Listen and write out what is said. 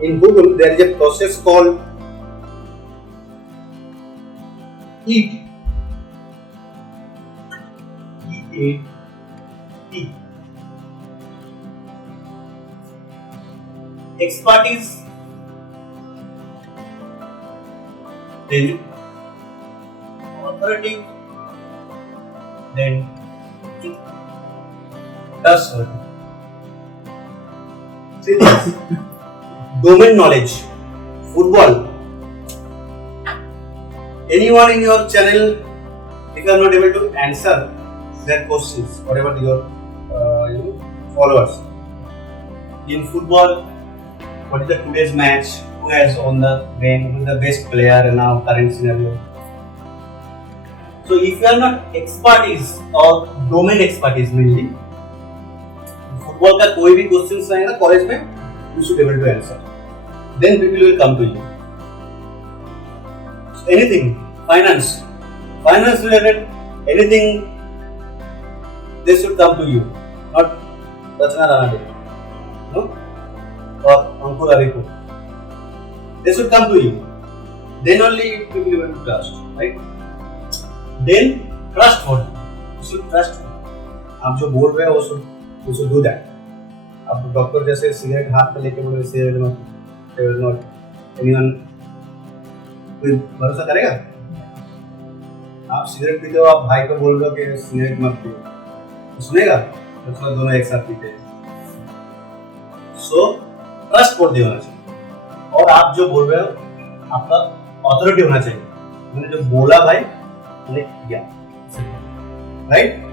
in Google there is a process called EAT. EAT. Expertise, then authority, then trustworthy. See this. Domain knowledge, football. Anyone in your channel, if you are not able to answer their questions, whatever your followers in football, what is the today's match? Who has won the game? Who is the best player in our current scenario? So, if you are not expertise or domain expertise mainly, football का कोई भी question आएगा college में, you should be able to answer. Then people will come to you. So anything, finance related, anything, they should come to you, not Rachna Ranade, no, or Ankur Ariko. They should come to you. Then only people will trust, right? Then trustworthy. You should trust. आप जो बोल रहे हो वो should do that. अब doctor जैसे cigarette हाथ में लेके बोले सिगरेट नॉट एनीवन, कोई भरोसा करेगा? आप सिगरेट पीते हो, आप भाई को बोल रहे हो कि सिगरेट मत पियो, तो सुनेगा? तो दोनों एक साथ पीते हैं. सो ट्रस्टवर्दी होना चाहिए, और आप जो बोल रहे हो आपका ऑथोरिटी होना चाहिए. मैंने जो बोला भाई मैंने किया, राइट?